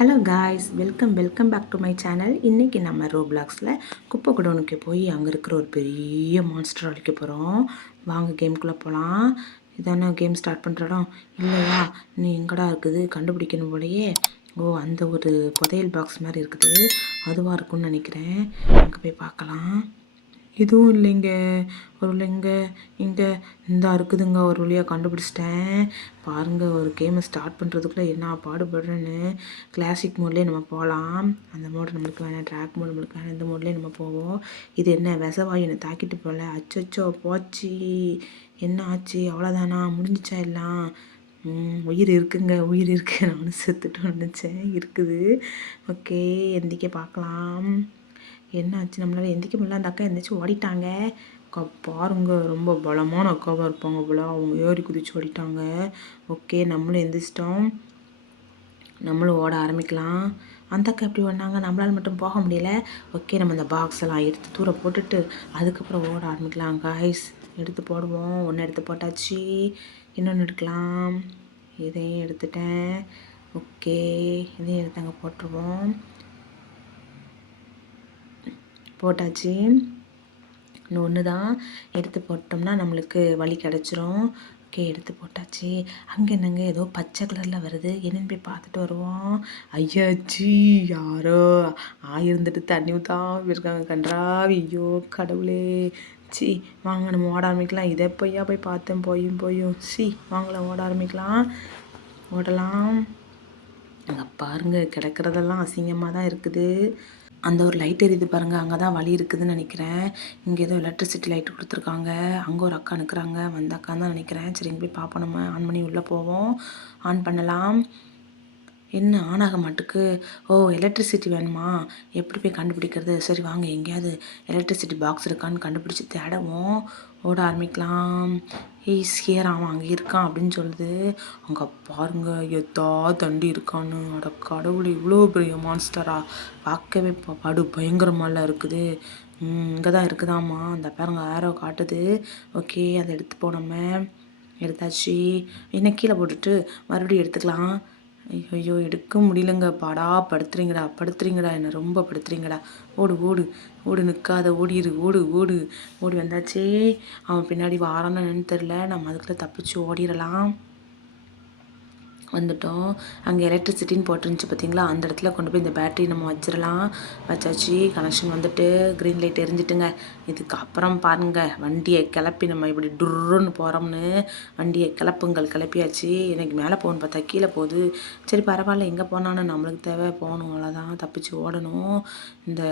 Hello guys, welcome back to my channel. இன்றைக்கி நம்ம ரோப்ளாக்ஸில் குப்பை குடோனுக்கு போய் அங்கே இருக்கிற ஒரு பெரிய மான்ஸ்டர் அழிக்க போகிறோம். வாங்க கேமுக்குள்ளே போகலாம். இதானே கேம் ஸ்டார்ட் பண்ணுற இடம் இல்லையா? இன்னும் எங்கடா இருக்குது கண்டுபிடிக்கணும் போலையே. ஓ, அந்த ஒரு புதையல் பாக்ஸ் மாதிரி இருக்குது, அதுவாக இருக்கும்னு நினைக்கிறேன். அங்கே போய் பார்க்கலாம். இதுவும் இல்லைங்க, ஒரு இல்லைங்க இங்கே இந்த இருக்குதுங்க. ஒரு வழியாக கண்டுபிடிச்சிட்டேன். பாருங்கள், ஒரு கேமை ஸ்டார்ட் பண்ணுறதுக்குள்ளே என்ன பாடுபடுறேன்னு. கிளாசிக் மோட்லேயே நம்ம போகலாம். அந்த மோடு நம்மளுக்கு வேணாம், ட்ராக் மோடு நம்மளுக்கு வேணாம். இந்த மோட்லேயே நம்ம போவோம். இது என்ன விஷவாயு என்னை தாக்கிட்டு போகல. அச்சோ போச்சு. என்ன ஆச்சு? அவ்வளோதானா? முடிஞ்சிச்சா எல்லாம்? உயிர் இருக்குங்க, உயிர் இருக்குது. நான் செத்துட்டோன்னு நினச்சேன், இருக்குது. ஓகே, எந்திக்க பார்க்கலாம். என்ன ஆச்சு? நம்மளால் எந்திக்க முடியல. அந்த அக்கா எந்திரிச்சு ஓடிட்டாங்க. அக்கா பாருங்க, ரொம்ப பலமான அக்காவாக இருப்பாங்க போல. அவங்க ஏறி குதிச்சு ஓடிட்டாங்க. ஓகே, நம்மளும் எந்திரிச்சிட்டோம். நம்மளும் ஓட ஆரம்பிக்கலாம். அந்த அக்கா எப்படி ஓடினாங்க, நம்மளால் மட்டும் போக முடியல. ஓகே, நம்ம அந்த பாக்ஸ் எல்லாம் எடுத்து தூர போட்டுட்டு அதுக்கப்புறம் ஓட ஆரம்பிக்கலாம். காய்ஸ், எடுத்து போடுவோம். ஒன்று எடுத்து போட்டாச்சு, இன்னொன்று எடுக்கலாம். இதையும் எடுத்துட்டேன். ஓகே, இதையும் எடுத்து அங்கே போட்டுருவோம். போட்டாச்சு. இன்னும் ஒன்று தான் எடுத்து போட்டோம்னா நம்மளுக்கு வழி கிடச்சிரும். ஓகே, எடுத்து போட்டாச்சு. அங்கே என்னங்க ஏதோ பச்சை கலரில் வருது, என்னென்னு போய் பார்த்துட்டு வருவோம். ஐயாச்சி, யாரோ ஆயிருந்துட்டு தண்ணி ஊற்றாம இருக்காங்க, கன்றாவி. ஐயோ கடவுளே. சி, வாங்க நம்ம ஓட ஆரம்பிக்கலாம். இதை பொய்யா போய் பார்த்தேன், போயும் சி. வாங்கலாம், ஓட ஆரம்பிக்கலாம். ஓடலாம். அங்கே பாருங்கள், கிடக்கிறதெல்லாம் அசிங்கமாக தான் இருக்குது. அந்த ஒரு லைட் எரியுது பாருங்கள், அங்கே தான் வழி இருக்குதுன்னு நினைக்கிறேன். இங்கே ஏதோ எலக்ட்ரிசிட்டி லைட் கொடுத்துருக்காங்க. அங்கே ஒரு அக்கா நிற்கிறாங்க, வந்த அக்கான்னு தான் நினைக்கிறேன். சரி, இங்கே போய் பார்ப்போம். நம்ம ஆன் பண்ணி உள்ளே போவோம். ஆன் பண்ணலாம். என்ன ஆன் ஆக மாட்டுக்கு? ஓ, எலக்ட்ரிசிட்டி வேணுமா? எப்படி போய் கண்டுபிடிக்கிறது? சரி வாங்க, எங்கேயாவது எலக்ட்ரிசிட்டி பாக்ஸ் இருக்கான்னு கண்டுபிடிச்சி தேடவும். ஓட ஆரம்பிக்கலாம். ஈஸ் ஹியர், அவன் அங்கே இருக்கான் அப்படின்னு சொல்லுது. அங்கே பாருங்க, எதா தண்டி இருக்கான்னு. அட கடவுளை, இவ்வளோ பெரிய மான்ஸ்டரா! பார்க்கவே படு பயங்கரமாலாம் இருக்குது. இங்கே தான் இருக்குதாம்மா. அந்த பாருங்க, ஆரோ காட்டுது. ஓகே, அதை எடுத்துப்போம். நம்ம எடுத்தாச்சு. என்ன கீழே போட்டுட்டு மறுபடியும் எடுத்துக்கலாம். ஐயோ, எடுக்க முடியலங்க. படுத்துறீங்கடா, என்னை ரொம்ப படுத்துறீங்கடா. ஓடு நிற்காத, ஓடி வந்தாச்சே. அவன் பின்னாடி வாரான்னு தெரில. நம்ம அதுக்குள்ளே தப்பிச்சு ஓடிடலாம். வந்துட்டோம். அங்கே எலக்ட்ரிசிட்டின்னு போட்டுருந்துச்சு பார்த்தீங்களா, அந்த இடத்துல கொண்டு போய் இந்த பேட்டரி நம்ம வச்சிடலாம். வச்சாச்சு. கனெக்ஷன் வந்துட்டு க்ரீன் லைட் எரிஞ்சிட்டுங்க. இதுக்கப்புறம் பாருங்கள், வண்டியை கிளப்பி நம்ம இப்படி டுர்ருன்னு போகிறோம்னு. வண்டியை கிளப்பியாச்சு. எனக்கு மேலே போகணுன்னு பார்த்தா கீழே போகுது. சரி பரவாயில்ல, எங்கே போனான்னு நம்மளுக்கு தேவை போகணும், அவ்வளோதான். தப்பிச்சு ஓடணும். இந்த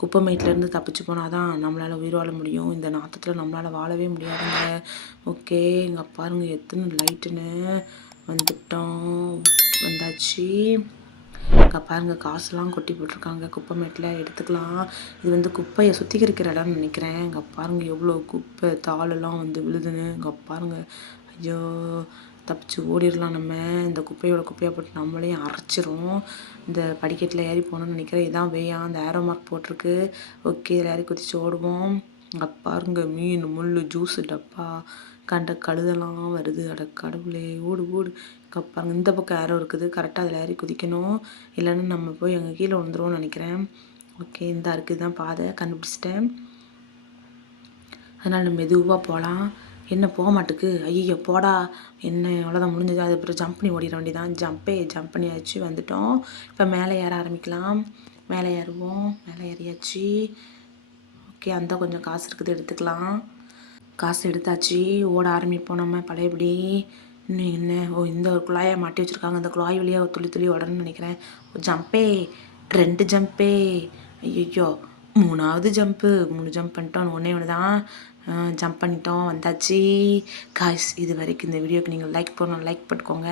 குப்பை மேட்லேருந்து தப்பிச்சு போனால் தான் நம்மளால் உயிர் வாழ முடியும். இந்த நாற்றத்தில் நம்மளால் வாழவே முடியாதுங்க. ஓகே, இங்கே பாருங்கள் எத்தனை லைட்டுன்னு. வந்துட்டோம். வந்தாச்சு. அங்கே பாருங்கள், காசுலாம் கொட்டி போட்டிருக்காங்க குப்பை மேட்டில். எடுத்துக்கலாம். இது வந்து குப்பையை சுத்திகரிக்கிற இடம்னு நினைக்கிறேன். இங்கே பாருங்கள் எவ்வளோ குப்பை தாளெல்லாம் வந்து விழுதுன்னு. இங்கே பாருங்கள். ஐயோ, தப்பிச்சு ஓடிடலாம் நம்ம. இந்த குப்பையாக போட்டு நம்மளையும் அரைச்சிரும். இந்த படிக்கட்டில் ஏறி போகணுன்னு நினைக்கிறேன். இதான் வேயா, அந்த ஏரோ மார்க் போட்டிருக்கு. ஓகே, இதில் ஏறி குதிச்சு ஓடுவோம். அங்கே பாருங்க, மீன், முள், ஜூஸு டப்பா, கண்ட கழுதெல்லாம் வருது. அட கடவுளே, ஓடு. பாருங்க, இந்த பக்கம் ஏரோ இருக்குது. கரெக்டாக அதில் ஏறி குதிக்கணும், இல்லைன்னா நம்ம போய் அங்கே கீழே விழுந்துருவோம்னு நினைக்கிறேன். ஓகே, இந்த இருக்குது தான் பாதை, கண்டுபிடிச்சிட்டேன். அதனால் நம்ம மெதுவாக போகலாம். என்ன போக மாட்டுக்கு? ஐயோ போடா. என்ன அவ்வளோதான், முடிஞ்சது. அது அப்புறம் ஜம்ப் பண்ணி ஓடிட வேண்டியதான். ஜம்ப் பண்ணியாச்சு. வந்துட்டோம். இப்போ மேலே ஏற ஆரம்பிக்கலாம். மேலே ஏறுவோம். மேலே ஏறியாச்சு. ஓகே, அந்த கொஞ்சம் காசு இருக்குது, எடுத்துக்கலாம். காசு எடுத்தாச்சு. ஓட ஆரம்பிப்போம் நம்ம பழையபடி. இன்னும் என்ன? ஓ, இந்த ஒரு குழாயை மாட்டி வச்சுருக்காங்க. அந்த குழாய் வழியாக துளி ஓடணும்னு நினைக்கிறேன். ஜம்பே, 2 ஜம்பே. ஐயோ, 3வது ஜம்ப்பு. 3 ஜம்ப் பண்ணிட்டோம். ஒன்று தான் ஜம்ப் பண்ணிட்டோம். வந்தாச்சு. காய்ஸ், இது வரைக்கும் இந்த வீடியோக்கு நீங்கள் லைக் போட்டுக்கோங்க.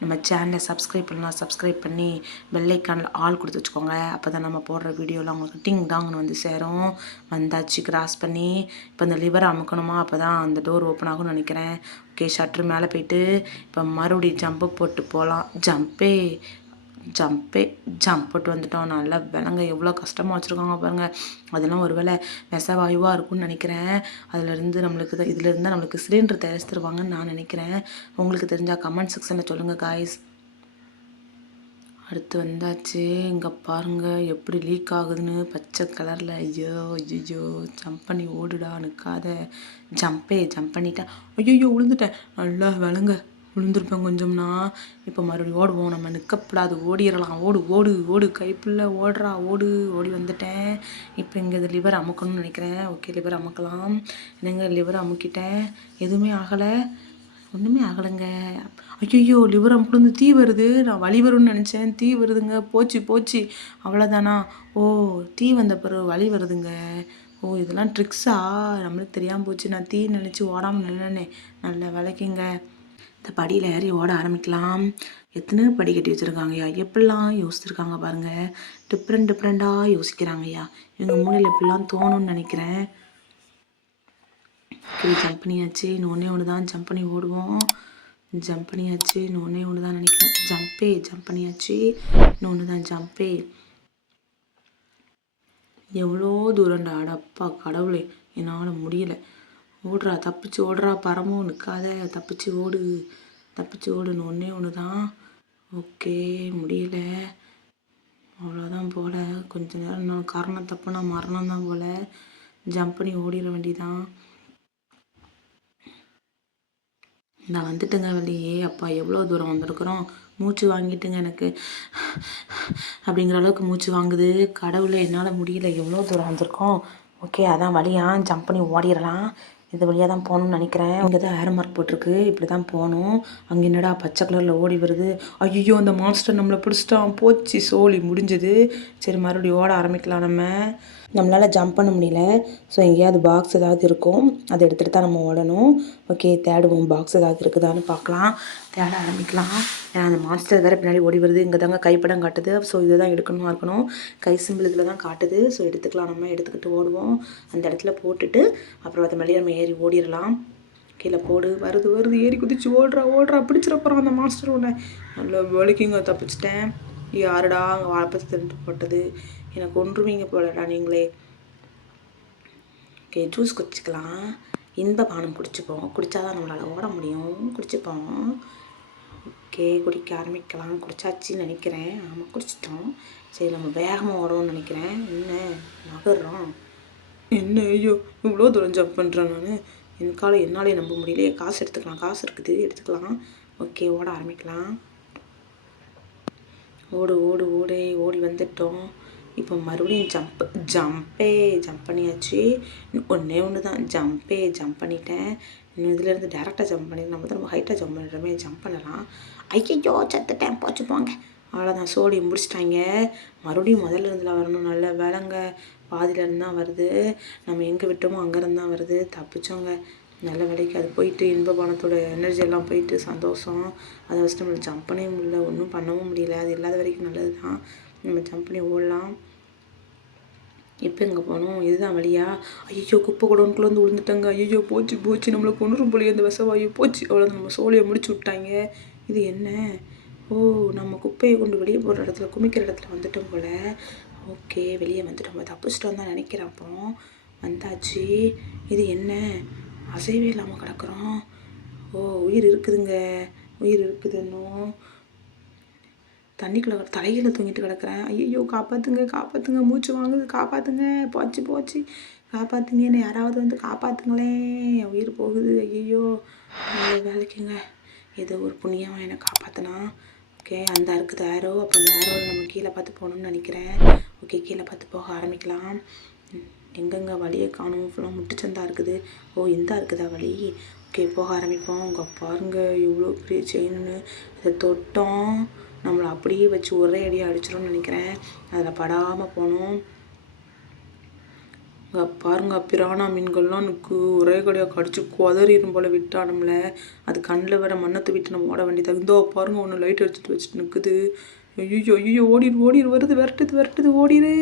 நம்ம சேனலை சப்ஸ்கிரைப் பண்ணலாம், சப்ஸ்கிரைப் பண்ணி பெல் ஐக்கானில் ஆல் கொடுத்து வச்சுக்கோங்க. அப்போ தான் நம்ம போடுற வீடியோலாம் உங்களுக்கு டிங் டாங்னு வந்து சேரும். வந்தாச்சு, கிராஸ் பண்ணி. இப்போ இந்த லிவர் அமுக்கணுமா, அப்போ தான் அந்த டோர் ஓப்பன் ஆகும்னு நினைக்கிறேன். ஓகே, ஷட்ரு மேலே போயிட்டு இப்போ மறுபடியும் ஜம்ப்பு போட்டு போகலாம். ஜம்ப் போட்டு வந்துட்டோம். நல்லா விலங்க எவ்வளோ கஷ்டமாக வச்சுருக்காங்க பாருங்கள். அதெல்லாம் ஒரு வேளை விஷவாயுவாக இருக்கும்னு நினைக்கிறேன். இதிலேருந்து தான் நம்மளுக்கு சிலிண்டர் தயாரிச்சு தருவாங்கன்னு நான் நினைக்கிறேன். உங்களுக்கு தெரிஞ்சால் கமெண்ட் செக்ஷனில் சொல்லுங்கள் காய்ஸ். அடுத்து வந்தாச்சு. இங்கே பாருங்க எப்படி லீக் ஆகுதுன்னு பச்சை கலரில். ஐயோ ஐயோ, ஜம்ப் பண்ணி ஓடுடா, நிற்காத. ஜம்ப் பண்ணிட்டேன். ஐயோ விழுந்துட்டேன். நல்லா விளங்க விழுந்திருப்பேன் கொஞ்சம்னா. இப்போ மறுபடியும் ஓடுவோம், நம்ம நிற்கப்படாது, ஓடிடலாம். ஓடு ஓடு ஓடு, கைப்புள்ள ஓடுறா, ஓடி வந்துட்டேன். இப்போ இங்கே இது லிவர் அமுக்கணும்னு நினைக்கிறேன். ஓகே, லிவர் அமுக்கலாம். என்னங்க லிவர் அமுக்கிட்டேன், எதுவுமே ஆகலை, ஒன்றுமே ஆகலைங்க. ஐயோ, லிவர் அமுக்குலேருந்து தீ வருது. நான் வலி வரும்னு நினச்சேன், தீ வருதுங்க. போச்சு அவ்வளோதானா? ஓ, தீ வந்த பிறகு வலி வருதுங்க. ஓ, இதெல்லாம் ட்ரிக்ஸா? நம்மளுக்கு தெரியாமல் போச்சு. நான் தீ நினச்சி ஓடாமல் நின்னேனே. நல்ல விளக்கிங்க. இந்த படியில் ஏறி ஓட ஆரம்பிக்கலாம். எத்தனை படி கட்டி வச்சுருக்காங்கய்யா, எப்படிலாம் யோசிச்சிருக்காங்க பாருங்கள். டிஃப்ரெண்ட்டாக யோசிக்கிறாங்கய்யா. இவங்க மூலையில் எப்படிலாம் தோணும்னு நினைக்கிறேன். ஓகே, ஜம்ப் பண்ணியாச்சு. இன்னும் ஒன்று தான், ஜம்ப் பண்ணி ஓடுவோம். ஜம்ப் பண்ணியாச்சு. இன்னும் ஒன்று தான் நினைக்கிறேன். ஜம்ப் பண்ணியாச்சு. இன்னொன்று தான் ஜம்பே. எவ்வளோ தூரண்டா, அடப்பா கடவுளே, என்னால் முடியலை. ஓடுறா, தப்பிச்சு ஓடுறா, பரமும் நிற்காத, தப்பிச்சு ஓடு. இன்னும் ஒன்று தான். ஓகே, முடியல, அவ்வளோதான் போல். கொஞ்ச நேரம் இன்னும் காரணம் தப்புனா மரணம் தான் போல். ஜம்ப் பண்ணி ஓடிட வேண்டியதான். நான் வந்துட்டுங்க வெளியே. அப்பா எவ்வளோ தூரம் வந்திருக்குறோம். மூச்சு வாங்கிட்டுங்க எனக்கு அப்படிங்கிற அளவுக்கு மூச்சு வாங்குது. கடவுளை, என்னால் முடியல. எவ்வளோ தூரம் வந்திருக்கோம். ஓகே, அதான் வழியா, ஜம்ப் பண்ணி ஓடிடலாம். இது வழியாக தான் போகணும்னு நினைக்கிறேன். இங்கே தான் ஏரோ மார்க் போட்டிருக்கு, இப்படி தான் போகணும். அங்கே என்னடா பச்சை கலரில் ஓடி வருது. ஐயோ, அந்த மான்ஸ்டர் நம்மளை பிடிச்சிட்டான். போச்சு, சோழி முடிஞ்சது. சரி, மறுபடியும் ஓட ஆரம்பிக்கலாம். நம்மளால் ஜம்ப் பண்ண முடியல. ஸோ எங்கேயாவது பாக்ஸ் ஏதாவது இருக்கும், அதை எடுத்துகிட்டு தான் நம்ம ஓடணும். ஓகே, தேடுவோம், பாக்ஸ் ஏதாவது இருக்குதான்னு பார்க்கலாம். தேட ஆரம்பிக்கலாம். ஏன்னா அந்த மான்ஸ்டர் வேறு பின்னாடி ஓடி வருது. இங்கே தாங்க கைப்படம் காட்டுது. ஸோ இதை தான் எடுக்கணுமா இருக்கணும். கை சிம்பிள் இதில் தான் காட்டுது. ஸோ எடுத்துக்கலாம். நம்ம எடுத்துக்கிட்டு ஓடுவோம். அந்த இடத்துல போட்டுட்டு அப்புறம் அதை மேலே நம்ம ஏறி ஓடிடலாம். கீழே போடு, வருது, ஏறி குதிச்சு ஓடுறா, பிடிச்சிடப்போகிறோம் அந்த மாஸ்டர். ஒன்று நல்லா வலிக்குங்க. தப்பிச்சிட்டேன். யாருடா அங்கே வாழைப்பத்து திண்டு போட்டது? எனக்கு கொன்றுவீங்க போலடா நீங்களே. ஓகே, ஜூஸ் குடிச்சிக்கலாம். இன்ப பானம் குடிச்சுப்போம். குடித்தாதான் நம்மளால் ஓட முடியும். குடிச்சுப்போம். ஓகே, குடிக்க ஆரம்பிக்கலாம். குடிச்சாச்சின்னு நினைக்கிறேன். ஆமாம், குடிச்சிட்டோம். சரி, நம்ம வேகமாக ஓடணும்னு நினைக்கிறேன். என்ன நகர்றோம்? என்ன ஐயோ, இவ்வளோ தூரம் ஜம்ப் பண்ணுறேன் நான். என்னாலே நம்ப முடியலையே. காசு எடுத்துக்கலாம். காசு இருக்குது, எடுத்துக்கலாம். ஓகே, ஓட ஆரம்பிக்கலாம். ஓடி வந்துட்டோம். இப்போ மறுபடியும் ஜம்ப் பண்ணியாச்சு. ஒன்று தான் ஜம்ப் பண்ணிட்டேன். இன்னும் இதுலேருந்து டேரெக்டாக ஜம்ப் பண்ணி நம்ம தான் ரொம்ப ஹைட்டாக ஜம்ப் பண்ணுறோமே. ஜம்ப் பண்ணலாம். ஐயோ, சத்துட்டேன், போச்சு போங்க. அவ்வளோதான், சோடி முடிச்சிட்டாங்க. மறுபடியும் முதல்ல இருந்துலாம் வரணும். நல்ல வேலைங்க, பாதியிலேருந்து தான் வருது. நம்ம எங்கே விட்டோமோ அங்கேருந்து தான் வருது. தப்பிச்சோங்க, நல்ல வேலைக்கு. அது போயிட்டு இன்ப பானத்தோட எனர்ஜி எல்லாம் போயிட்டு சந்தோஷம். அதை வச்சுட்டு நம்மளை ஜம்ப் பண்ணவே முடியல, ஒன்றும் பண்ணவும் முடியல. அது இல்லாத வரைக்கும் நல்லது தான். நம்ம ஜம்ப் பண்ணி ஓடலாம். இப்போ எங்கே போகணும்? இதுதான் வழியா? ஐயோ, குப்பை குடோனுக்குள்ளே வந்து விழுந்துட்டாங்க. ஐயோ, போச்சு, நம்மளை கொண்டுரும் போலியே அந்த விஷவாயு. போச்சு, அவ்வளோ நம்ம சோழியை முடிச்சு விட்டாங்க. இது என்ன? ஓ, நம்ம குப்பையை கொண்டு வெளியே போகிற இடத்துல, குமிக்கிற இடத்துல வந்துட்டோம் போல். ஓகே, வெளியே வந்துட்டோம் போல். தப்பிச்சிட்டோம் தான் நினைக்கிறேன். அப்போ வந்தாச்சு. இது என்ன? அசைவே இல்லாமல் கிடக்குறோம். ஓ, உயிர் இருக்குதுங்க, உயிர் இருக்குது. இன்னும் தண்ணிக்குள்ளே தலையில் தூங்கிட்டு கிடக்குறேன். ஐயோ, காப்பாற்றுங்க, மூச்சு வாங்குது, காப்பாற்றுங்க. போச்சு, காப்பாற்றுங்க, என்ன யாராவது வந்து காப்பாற்றுங்களேன், உயிர் போகுது. ஐயோ, வேலைக்குங்க. ஏதோ ஒரு புண்ணியமாக என்னை காப்பாற்றினா. ஓகே, அந்த இருக்குது ஏரோ. அப்போ அந்த ஏரோவில் நம்ம கீழே பார்த்து போகணும்னு நினைக்கிறேன். ஓகே, கீழே பார்த்து போக ஆரம்பிக்கலாம். எங்கெங்கே வழியை காணும்? ஃபுல்லாக முட்டுச்சந்தா இருக்குது. ஓ, இந்த இருக்குதா வழி? ஓகே, போக ஆரம்பிப்போம். அங்கே பாருங்கள் எவ்வளோ பெரிய செயின்னு. இதை தொட்டோம் நம்மளை அப்படியே வச்சு ஒரே அடியாக அடிச்சிடும்னு நினைக்கிறேன். அதில் படாமல் போகணும். இங்கே பாருங்க, பிரானா மீன்கள்லாம் நிற்கு. ஒரே கடையாக கடிச்சு குதறிடும் போல் விட்டா நம்மளை. அது கண்ணில் வர மண்ணத்தை விட்டு நம்ம ஓட வேண்டியதாக. இந்தோ பாருங்க, ஒன்று லைட் அடிச்சுட்டு வச்சுட்டு நிற்குது. ஐயோ, ஓடிடு, விரட்டுது, ஓடிடு.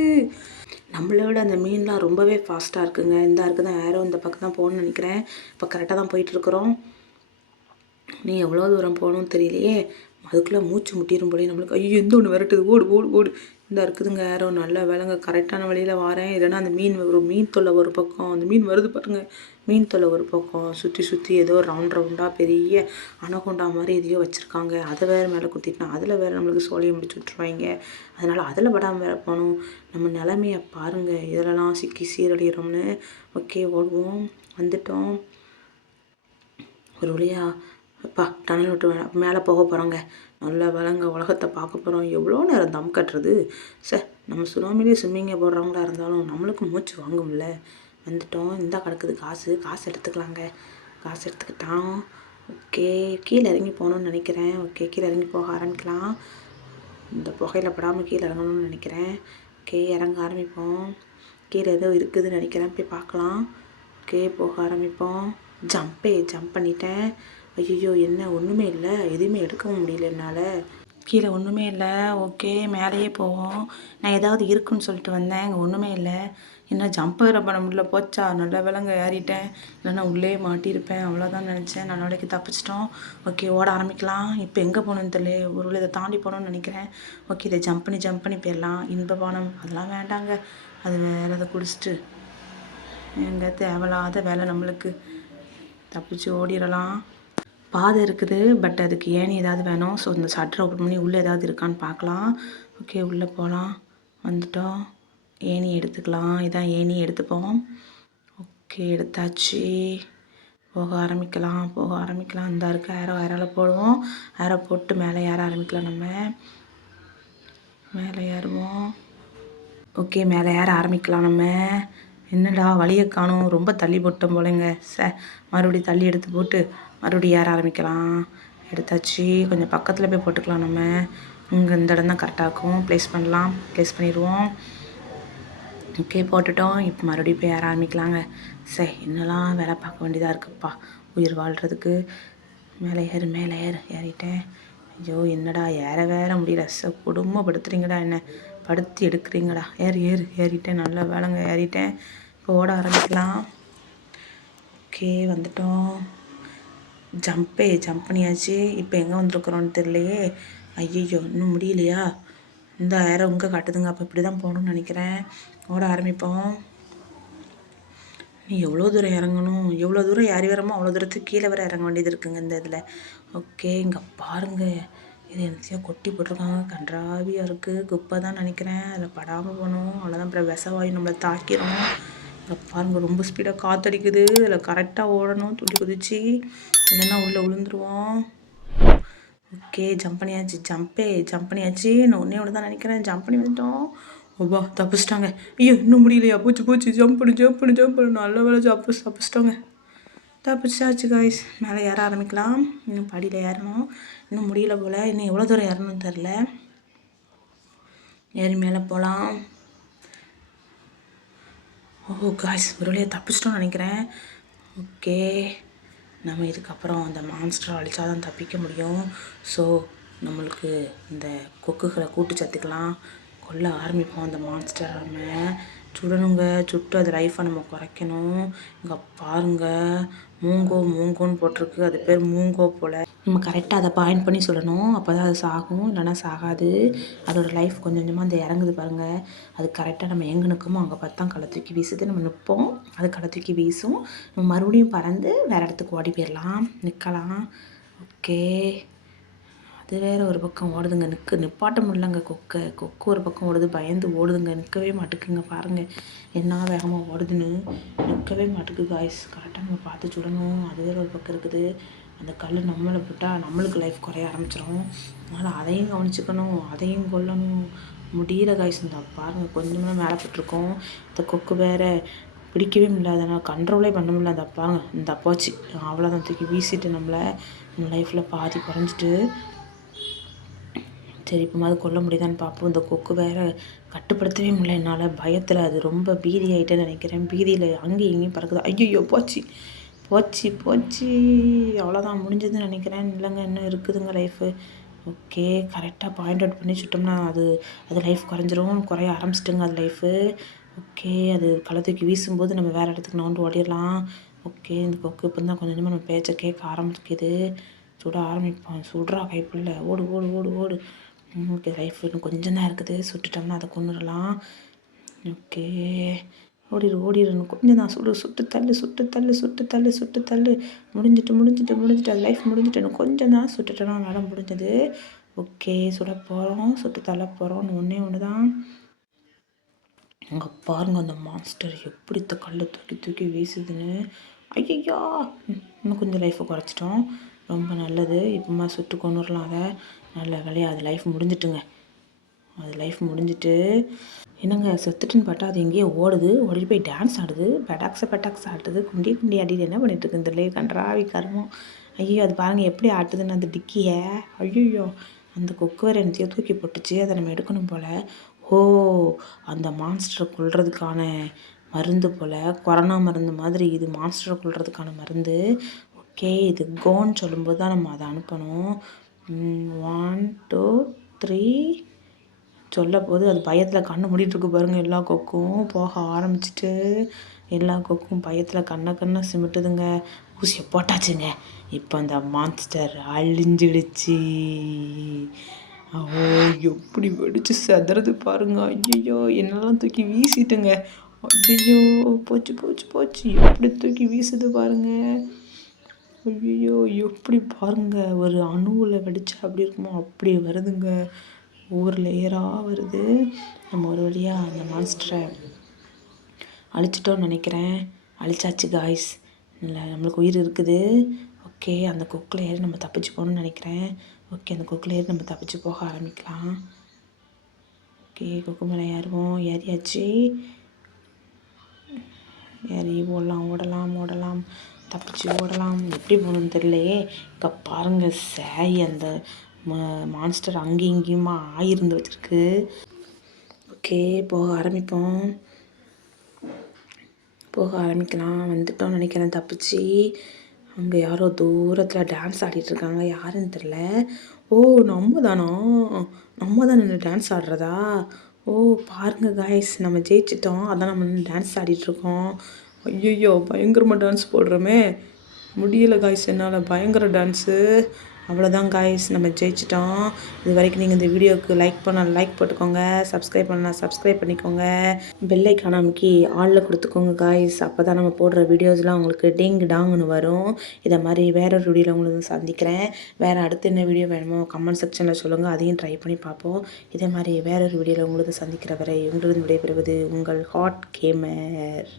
நம்மளை விட அந்த மீன்லாம் ரொம்பவே ஃபாஸ்ட்டாக இருக்குங்க. இந்த இருக்குது தான் ஏரோ, இந்த பக்கம் தான் போகணும்னு நினைக்கிறேன். இப்போ கரெக்டாக தான் போயிட்டுருக்குறோம். நீ எவ்வளோ தூரம் போகணும்னு தெரியலையே. அதுக்குள்ளே மூச்சு முட்டிடும் போலே நம்மளுக்கு. ஐயோ, எந்த ஒன்று விரட்டுது. ஓடு. இந்த இருக்குதுங்க ஏரோ, நல்ல வேலைங்க கரெக்டான வழியில் வரேன். இல்லைன்னா அந்த மீன் தொல்லை ஒரு பக்கம், அந்த மீன் வருது பாருங்க, மீன் தொல்லை ஒரு பக்கம், சுற்றி சுற்றி ஏதோ ரவுண்டாக பெரிய அனகொண்டா மாதிரி எதையோ வச்சுருக்காங்க. அதை வேறு மேலே குத்திட்டேன், அதில் வேறு நம்மளுக்கு சோழியை முடிச்சு விட்ருவாங்க. அதனால் அதில் படாமல் வேறு போகணும். நம்ம நிலமையை பாருங்கள், இதிலலாம் சிக்கி சீரழிகிறோம்னு. ஓகே ஓடுவோம், வந்துட்டோம். ஒரு வழியா அப்பா டனல் விட்டு மேலே போக போகிறோங்க. நல்ல வேலைங்க, உலகத்தை பார்க்க போகிறோம். எவ்வளோ நேரம் தம் கட்டுறது சார். நம்ம சுனாமிலே ஸ்விம்மிங்கை போடுறவங்களா இருந்தாலும் நம்மளுக்கு மூச்சு வாங்கும்ல. வந்துட்டோம், இந்த கிடக்குது காசு எடுத்துக்கலாங்க. காசு எடுத்துக்கிட்டான். ஓகே, கீழே இறங்கி போகணுன்னு நினைக்கிறேன். ஓகே, கீழே இறங்கி போக ஆரம்பிக்கலாம். இந்த புகையில் படாமல் கீழே இறங்கணும்னு நினைக்கிறேன். ஓகே, இறங்க ஆரம்பிப்போம். கீழே ஏதோ இருக்குதுன்னு நினைக்கிறேன், போய் பார்க்கலாம். ஓகே, போக ஆரம்பிப்போம். ஜம்ப் பண்ணிட்டேன். ஐயோ, என்ன ஒன்றுமே இல்லை, எதுவுமே எடுக்கவும் முடியல என்னால். கீழே ஒன்றுமே இல்லை. ஓகே, மேலேயே போவோம். நான் ஏதாவது இருக்குன்னு சொல்லிட்டு வந்தேன், அங்கே ஒன்றுமே இல்லை. என்ன ஜம்ப் வேறு பண்ண முடியல. போச்சா, நல்ல வேலைங்க ஏறிட்டேன், இல்லைன்னா உள்ளே மாட்டியிருப்பேன். அவ்வளோதான் நினச்சேன். நான் நாளைக்கு தப்பிச்சிட்டோம். ஓகே, ஓட ஆரம்பிக்கலாம். இப்போ எங்கே போகணுன்னு தெரியல, ஒரு இதை தாண்டி போகணுன்னு நினைக்கிறேன். ஓகே, இதை ஜம்ப் பண்ணி போயிடலாம். இன்பபானம் அதெல்லாம் வேண்டாங்க, அது வேறு அதை குடிச்சிட்டு எங்கே தேவையில்லாத வேலை நம்மளுக்கு. தப்பிச்சு ஓடிடலாம். பாதை இருக்குது, பட் அதுக்கு ஏணி ஏதாவது வேணும். ஸோ இந்த ஷட்டரை ஓப்பன் பண்ணி உள்ளே ஏதாவது இருக்கான்னு பார்க்கலாம். ஓகே, உள்ளே போகலாம். வந்துட்டோம், ஏணி எடுத்துக்கலாம். இதான் ஏணி, எடுத்துப்போம். ஓகே, எடுத்தாச்சு. போக ஆரம்பிக்கலாம். இந்த இருக்க ஏரோவில் போடுவோம். ஏரோ போட்டு மேலே ஏற ஆரம்பிக்கலாம். நம்ம மேலே ஏறுவோம். ஓகே, மேலே ஏற ஆரம்பிக்கலாம். நம்ம என்னடா வழியை காணும், ரொம்ப தள்ளி போட்டோம் போலங்க மறுபடியும் தள்ளி எடுத்து போட்டு மறுபடியும் ஏற ஆரம்பிக்கலாம். எடுத்தாச்சு. கொஞ்சம் பக்கத்தில் போய் போட்டுக்கலாம். நம்ம இங்கே இந்த இடம் தான் கரெக்டாக இருக்கும். ப்ளேஸ் பண்ணிடுவோம். ஓகே, போட்டுட்டோம். இப்போ மறுபடியும் போய் ஏற ஆரம்பிக்கலாங்க. என்னெல்லாம் வேலை பார்க்க வேண்டியதாக இருக்குப்பா உயிர் வாழ்கிறதுக்கு. மேலே ஏறிட்டேன். ஐயோ, என்னடா ஏற வேற முடியல. கொடுமைப்படுத்துறீங்கடா, என்ன படுத்தி எடுக்கிறீங்கடா. ஏறிட்டேன். நல்ல வேலைங்க, ஏறிட்டேன். இப்போ ஓட ஆரம்பிக்கலாம். ஓகே, வந்துட்டோம். ஜம்ப் பண்ணியாச்சு. இப்போ எங்கே வந்திருக்குறோன்னு தெரியலையே. ஐயோ, இன்னும் முடியலையா? இந்த ஏரோ இங்கே காட்டுதுங்க. அப்போ இப்படி தான் போகணும்னு நினைக்கிறேன். ஓட ஆரம்பிப்போம். நீ எவ்வளோ தூரம் இறங்கணும், எவ்வளோ தூரம் ஏறி வரமோ அவ்வளோ தூரத்துக்கு கீழே வர இறங்க வேண்டியது இருக்குங்க இந்த இதில். ஓகே, இங்கே பாருங்கள், இது என்னத்தையோ கொட்டி போட்டிருக்காங்க. கன்றாவியாக இருக்குது. குப்பை தான் நினைக்கிறேன். அதில் படாமல் போகணும், அவ்வளோதான். அப்புறம் விஷவாயு நம்மளை தாக்கிடும். இங்கே பாருங்கள், ரொம்ப ஸ்பீடாக காற்றடிக்குது. அதில் கரெக்டாக ஓடணும், துள்ளி குதிச்சு, இல்லைன்னா உள்ளே விழுந்துருவோம். ஓகே, ஜம்ப் பண்ணியாச்சு. நான் ஒன்று தான் நினைக்கிறேன். ஜம்ப் பண்ணி வந்துட்டோம். ஓப்பா, தப்பிச்சிட்டாங்க. ஐயோ, இன்னும் முடியலையா? போச்சு. ஜம்ப் பண்ணு. நல்ல வேலை, தப்பிச்சிட்டோங்க. தப்பிச்சாச்சு காய்ஸ். மேலே ஏற ஆரம்பிக்கலாம். இன்னும் படியில் ஏறணும். இன்னும் முடியல போல். இன்னும் எவ்வளோ தூரம் ஏறணும்னு தெரில. ஏறி மேலே போகலாம். ஓ காய்ஸ், ஒரு வழியாக தப்பிச்சிட்டோம்னு நினைக்கிறேன். ஓகே, நம்ம இதுக்கப்புறம் அந்த மான்ஸ்டரை அழிச்சா தான் தப்பிக்க முடியும். ஸோ நம்மளுக்கு இந்த கொக்குகளை கூட்டு சத்துக்கலாம். கொல்ல ஆரம்பிப்போம் அந்த மான்ஸ்டர். நம்ம சுடணுங்க. சுட்டு அது லைஃப்பை நம்ம குறைக்கணும். இங்கே பாருங்கள், மூங்கோன்னு போட்டிருக்கு. அது பேர் மூங்கோ போல். நம்ம கரெக்டாக அதை பாயிண்ட் பண்ணி சொல்லணும். அப்போ தான் அது சாகும், இல்லைனா சாகாது. அதோடய லைஃப் கொஞ்சம் கொஞ்சமாக அந்த இறங்குது பாருங்கள். அது கரெக்டாக நம்ம எங்கே நிற்கமோ அங்கே பார்த்து தான் களை தூக்கி வீசுது. நம்ம நிற்போம், அது களை தூக்கி வீசும். நம்ம மறுபடியும் பறந்து வேறு இடத்துக்கு ஓடி போயிடலாம், நிற்கலாம். ஓகே, அது வேறு ஒரு பக்கம் ஓடுதுங்க. நிப்பாட்ட முடியலங்க. கொக்கு ஒரு பக்கம் ஓடுது, பயந்து ஓடுதுங்க. நிற்கவே மாட்டுக்குங்க. பாருங்கள் என்ன வேகமாக ஓடுதுன்னு. நிற்கவே மாட்டுக்கு காய்ஸ். கரெக்டாக நம்ம பார்த்து சுடணும். அது வேறு ஒரு பக்கம் இருக்குது. அந்த கல் நம்மளை போட்டால் நம்மளுக்கு லைஃப் குறைய ஆரம்பிச்சிடும். அதனால் அதையும் கவனிச்சுக்கணும், அதையும் கொல்லணும். முடியல காய்ஸ். இந்த பாருங்கள், கொஞ்சமாக மேலே போட்டிருக்கோம். இந்த கொக்கு வேறு பிடிக்கவே முடியல, அதனால் கண்ட்ரோலே பண்ண முடியல. அந்த பாருங்க, இந்த போச்சு, அவ்வளோதான். தூக்கி வீசிட்டு நம்ம லைஃப்பில் பாதி குறைஞ்சிட்டு. சரி, இப்போ மாதிரி கொல்ல முடியுதான்னு பார்ப்போம். இந்த கொக்கு வேறு கட்டுப்படுத்தவே முடியல என்னால். பயத்தில் அது ரொம்ப பீதி ஆகிட்டேன்னு நினைக்கிறேன். பீதியில் அங்கேயும் இங்கேயும் பறக்குது. ஐயோ, போச்சு. அவ்வளோதான், முடிஞ்சதுன்னு நினைக்கிறேன். இல்லைங்க, இன்னும் இருக்குதுங்க லைஃபு. ஓகே, கரெக்டாக பாயிண்ட் அவுட் பண்ணி சுட்டோம்னா அது லைஃப் குறைய ஆரம்பிச்சிட்டுங்க அது லைஃபு. ஓகே, அது களை தூக்கி வீசும்போது நம்ம வேறு இடத்துக்கு நோண்டு ஓடிடலாம். ஓகே, இந்த கொக்கு இப்போ தான் கொஞ்சம் கொஞ்சமாக நம்ம பேச்சை கேட்க ஆரம்பிக்குது. சுட ஆரம்பிப்போம். சுடுறா கைப்புள்ள, ஓடு. ஓகே லைஃப் இன்னும் கொஞ்சம் தான் இருக்குது. சுட்டுட்டோம்னா அதை கொண்டுடலாம். ஓகே ஓடிடணும். கொஞ்சம் தான் சுட்டு தள்ளு சுட்டு தள்ளு சுட்டு தள்ளு சுட்டு தள்ளு. முடிஞ்சிட்டு அது லைஃப் முடிஞ்சிட்டு இன்னும் கொஞ்சம் தான் சுட்டுட்டோன்னா நட முடிஞ்சது. ஓகே சுட போகிறோம், சுட்டு தள்ள போகிறோம். ஒன்று தான். அங்கே பாருங்கள் அந்த மான்ஸ்டர் எப்படி கல்லை தூக்கி வீசுதுன்னு. ஐயையா இன்னும் கொஞ்சம் லைஃப்பை குறைச்சிட்டோம். ரொம்ப நல்லது. இப்போமா சுட்டு கொண்டுடலாம் அதை. நல்ல வேலையாக அது லைஃப் முடிஞ்சிட்டுங்க. அது லைஃப் முடிஞ்சிட்டு என்னங்க செத்துட்டுன்னு பார்த்தா அது எங்கேயோ ஓடிட்டு போய் டான்ஸ் ஆடுது. பெட்டாக்ஸ் ஆடுது. குண்டி ஆடிட்டு என்ன பண்ணிட்டு இருக்கு இந்த கன்றாவி கருமம். ஐயோ அது பாருங்கள் எப்படி ஆட்டுதுன்னு அந்த டிக்கியை. ஐயோ அந்த கொக்கு வேறு என்னத்தையோ தூக்கி போட்டுச்சு. அதை நம்ம எடுக்கணும் போல். ஓ அந்த மான்ஸ்டரை கொல்றதுக்கான மருந்து போல். கொரோனா மருந்து மாதிரி இது மான்ஸ்டரை கொல்றதுக்கான மருந்து. ஓகே இது கோன்னு சொல்லும்போது தான் நம்ம அதை அனுப்பணும். 1 2 3 சொல்ல போது அது பயத்தில் கண்ணை மூடிட்டுருக்கு பாருங்கள். எல்லா கொக்கும் போக ஆரம்பிச்சிட்டு எல்லா கொக்கும் பயத்தில் கண்ணை சிமிட்டுதுங்க. ஊசியை போட்டாச்சுங்க. இப்போ அந்த மான்ஸ்டர் அழிஞ்சிடுச்சு. ஓ எப்படி வெடிச்சு செதறது பாருங்க. ஐயோ என்னெல்லாம் தூக்கி வீசிட்டுங்க. ஐயோ போச்சு எப்படி தூக்கி வீசுது பாருங்க. ஐயோ எப்படி பாருங்க ஒரு அணுவில் வெடிச்சா அப்படி இருக்குமோ அப்படி வருதுங்க. ஒவ்வொரு லேயராக வருது. நம்ம ஒரு வழியாக அந்த மான்ஸ்டரை அழிச்சிட்டோன்னு நினைக்கிறேன். அழிச்சாச்சு காய்ஸ். இல்லை நம்மளுக்கு உயிர் இருக்குது. ஓகே அந்த கொக்கில் ஏறி நம்ம தப்பிச்சு போகணுன்னு நினைக்கிறேன். ஓகே அந்த கொக்கில் ஏறி நம்ம தப்பிச்சு போக ஆரம்பிக்கலாம். ஓகே கொக்கு மேலே ஏறியாச்சு. ஏறி ஓடலாம் தப்பிச்சு ஓடலாம். எப்படி போகணுன்னு தெரியலையே. இங்கே பாருங்கள் சாய் அந்த மான்ஸ்டர் அங்கேயும் இங்கேயுமா ஆயிருந்து வச்சுருக்கு. ஓகே போக ஆரம்பிக்கலாம். வந்துட்டோம்னு நினைக்கிறேன் தப்பிச்சு. அங்கே யாரோ தூரத்தில் டான்ஸ் ஆடிட்டுருக்காங்க. யாருன்னு தெரில. ஓ நம்ம தான் நின்று டான்ஸ் ஆடுறதா. ஓ பாருங்கள் காய்ஸ் நம்ம ஜெயிச்சிட்டோம். அதான் நம்ம நின்று டான்ஸ் ஆடிட்டுருக்கோம். ஐயோ பயங்கரமாக டான்ஸ் போடுறோமே. முடியலை காய்ஸ் என்னால். பயங்கர டான்ஸு. அவ்வளோதான் காய்ஸ் நம்ம ஜெயிச்சிட்டோம். இது வரைக்கும் நீங்கள் இந்த வீடியோவுக்கு லைக் போட்டுக்கோங்க. சப்ஸ்கிரைப் பண்ணலாம் சப்ஸ்கிரைப் பண்ணிக்கோங்க. பெல் ஐக்கான அமைக்கி ஆளில் கொடுத்துக்கோங்க காய்ஸ். அப்போ தான் நம்ம போடுற வீடியோஸ்லாம் உங்களுக்கு டிங் டாங்குன்னு வரும். இதை மாதிரி வேறொரு வீடியோவில் உங்களுக்கு சந்திக்கிறேன். வேறு அடுத்து என்ன வீடியோ வேணுமோ கமெண்ட் செக்ஷனில் சொல்லுங்கள். அதையும் ட்ரை பண்ணி பார்ப்போம். இதே மாதிரி வேறொரு வீடியோவில் உங்களுக்கு சந்திக்கிற வரை உங்களிடம் விடைபெறுவது உங்கள் ஹாட் கேமர்.